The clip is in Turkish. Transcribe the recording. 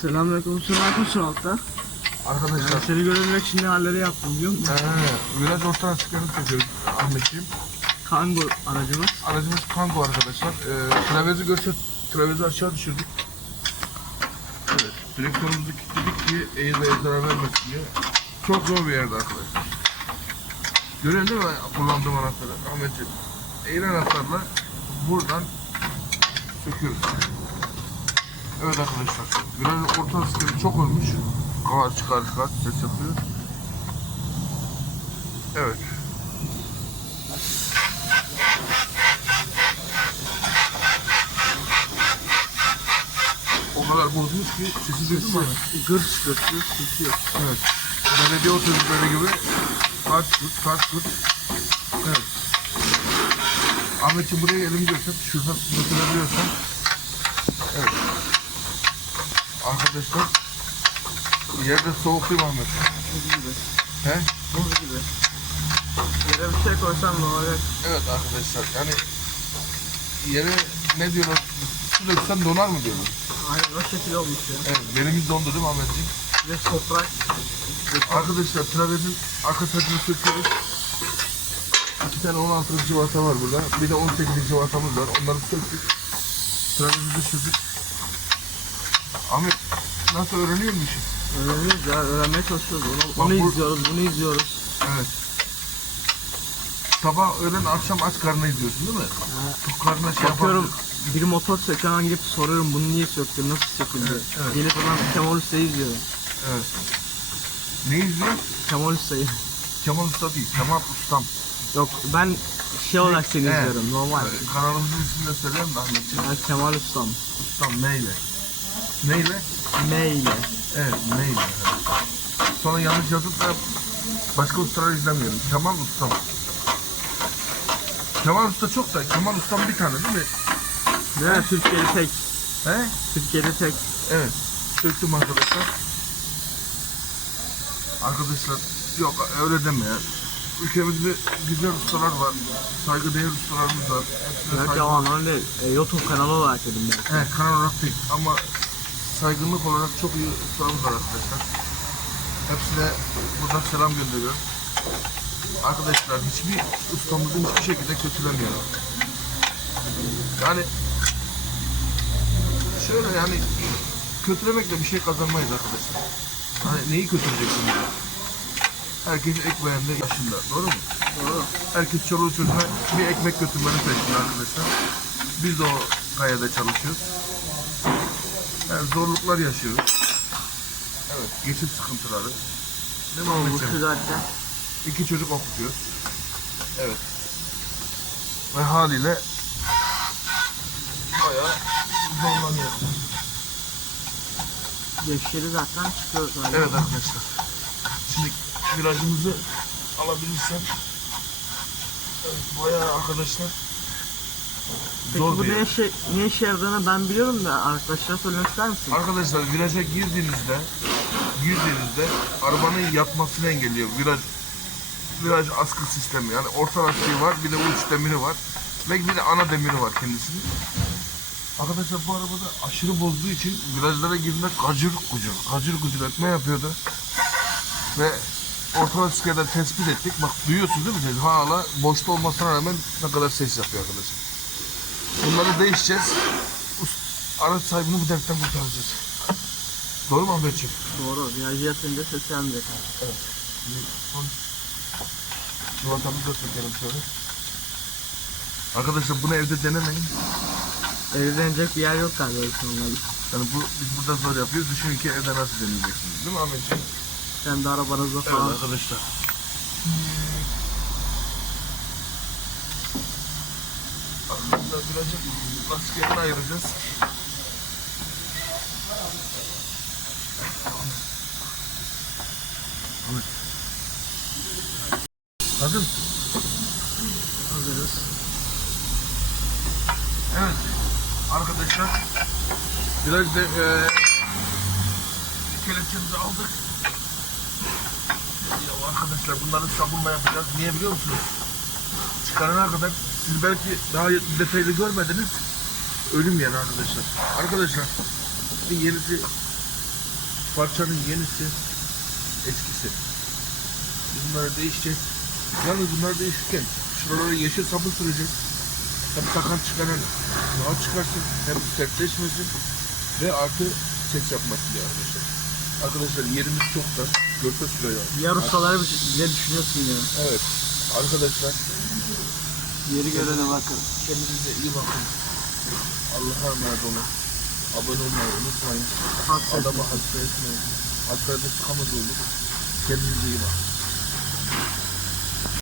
Selamünaleyküm. Selamünaleyküm şu altta. Arkadaşlar Yani seni için ne halleri yaptım biliyor musun? ee, viraj orta lastiklerini çekiyoruz Ahmetciğim. Kango aracımız. Aracımız Kango arkadaşlar. Ee, travezi görse travezi aşağı düşürdük. Evet. Direksiyonumuzu kilitledik ki airbag'e zarar vermesin diye. Çok zor bir yerde arkadaşlar. Görüyorsun değil mi kullandığım anahtarı Ahmetciğim? Eğri anahtarla buradan söküyoruz. Evet arkadaşlar. Viraj orta lastikleri çok olmuş. Kavaç çıkar çıkar ses yapıyor. Evet. O kadar bozmuş ki sesi duydun mu? Gır çıkartıyor, tutuyor. Evet. Belediye otobüsleri gibi kaç fut, kaç fut. Evet. Ahmetciğim buraya elimi göster. Şuradan götürebiliyorsan. Evet. Arkadaşlar yerde soğuk değil mi Ahmet? Buz gibi. He? Buz gibi. Yere bir şey koysam ne olacak? Evet arkadaşlar yani yere ne diyorlar? Su döksen donar mı diyorlar? Aynen o şekilde olmuş ya. Evet belimiz dondu değil mi Ahmetciğim? Ve toprak. Arkadaşlar travezin arka saçını söküyoruz. İki tane 16. civata var burada. Bir de 18. civatamız var. Onları söktük. Travezi düşürdük. Ahmet nasıl öğreniyor musun? Öğreniyoruz ya, öğrenmeye çalışıyoruz. Onu, Bak onu bu- izliyoruz, bunu izliyoruz. Evet. Sabah, öğlen, akşam aç karnına izliyorsun değil mi? Tok karnına şey Bakıyorum yapamıyorsun. biri motor söken an gidip soruyorum bunu niye söktün, nasıl söküldü? Evet, evet. Gelip oradan Kemal Usta'yı izliyorum. Evet. Ne izliyor? Kemal Usta'yı. Kemal Usta değil. Kemal Ustam. Yok ben şey olarak seni Evet. izliyorum normal. Kanalımızın ismini de söyleyeyim mi Ahmetciğim? Ben Kemal Ustam. Ustam neyle? Neyle? Neyle? Evet, neyle? Evet. Sonra yanlış yazıp da başka ustalar izlemiyorum. Kemal Ustam. Kemal Usta çok da Kemal Ustam bir tane değil mi? Ne? Türkiye'de tek. He? Türkiye'de tek. Evet. Söktüm arkadaşlar. Arkadaşlar yok öyle deme ya. Ülkemizde güzel ustalar var. Saygıdeğer ustalarımız var. Hepsine Yok saygı- yalan öyle değil. E, YouTube kanalı olarak dedim ben. Evet kanal olarak değil ama saygınlık olarak çok iyi ustalarımız var arkadaşlar. Hepsine buradan selam gönderiyorum. Arkadaşlar hiçbir ustamızın hiçbir şekilde kötülemiyorum. Yani şöyle yani kötülemekle bir şey kazanmayız arkadaşlar. Hani neyi kötüleyeceksin diye. Herkes ekmeğinde yaşında. Doğru mu? Doğru. Herkes çoluğu çocuğuna bir ekmek götürmenin peşinde arkadaşlar. Biz de o kayada çalışıyoruz. Yani zorluklar yaşıyoruz. Evet, geçim sıkıntıları. Değil mi Bu Ahmetciğim? zaten. İki çocuk okutuyoruz. Evet. Ve haliyle bayağı zorlanıyor. Geçleri zaten çıkıyor zaten. Evet arkadaşlar. Şimdi virajımızı alabilirsem Evet, bayağı arkadaşlar Peki zor bu bir ne yer. işe, ne işe yaradığını ben biliyorum da arkadaşlara söylemek ister misin? Arkadaşlar viraja girdiğinizde girdiğinizde arabanın yatmasını engelliyor. Viraj viraj askı sistemi. Yani orta lastiği var, bir de uç demiri var. Ve bir de ana demiri var kendisinin. Arkadaşlar bu arabada aşırı bozduğu için virajlara girmek gacır gucur, gacır gucur etme yapıyordu. Ve orta lastiğe de tespit ettik. Bak duyuyorsunuz değil mi? Hala boşta olmasına rağmen ne kadar ses yapıyor arkadaşlar. Bunları değişeceğiz. Araç sahibini bu dertten kurtaracağız. Doğru mu Ahmetciğim? Doğru. Virajı yatınca ses gelmeyecek. Son çivatamızı da sökelim şöyle. Arkadaşlar bunu evde denemeyin. Evde deneyecek bir yer yok galiba insanlarda. Yani bu biz burada zor yapıyoruz. Düşünün ki evde nasıl deneyeceksiniz. Değil mi Ahmetciğim? Hem de arabanızda Evet falan. arkadaşlar. Arkadaşlar birazcık lastiklerini ayıracağız. Evet. Hazır mısın? Hazırız. Evet. Arkadaşlar biraz da e, kelepçemizi aldık. Ya arkadaşlar bunları sabunla yapacağız. Niye biliyor musunuz? Çıkarana kadar siz belki daha detaylı görmediniz. Ölüm yani arkadaşlar. Arkadaşlar bir yenisi parçanın yenisi, eskisi. Bunları değişeceğiz. Yalnız bunları değişirken şuralara yeşil sabun süreceğiz. Hem takan çıkaran rahat çıkarsın, hem sertleşmesin ve artı ses yapmasın diye arkadaşlar. Arkadaşlar yerimiz çok dar. Görse şuraya. Diğer ustaları bile düşünüyorsun ya. Evet. Arkadaşlar Yeri görene bakın. kendinize iyi bakın. Allah'a emanet olun. Abone olmayı unutmayın. Adamı hasta etmeyin. Hastanede çıkamaz olduk. Kendinize iyi bakın.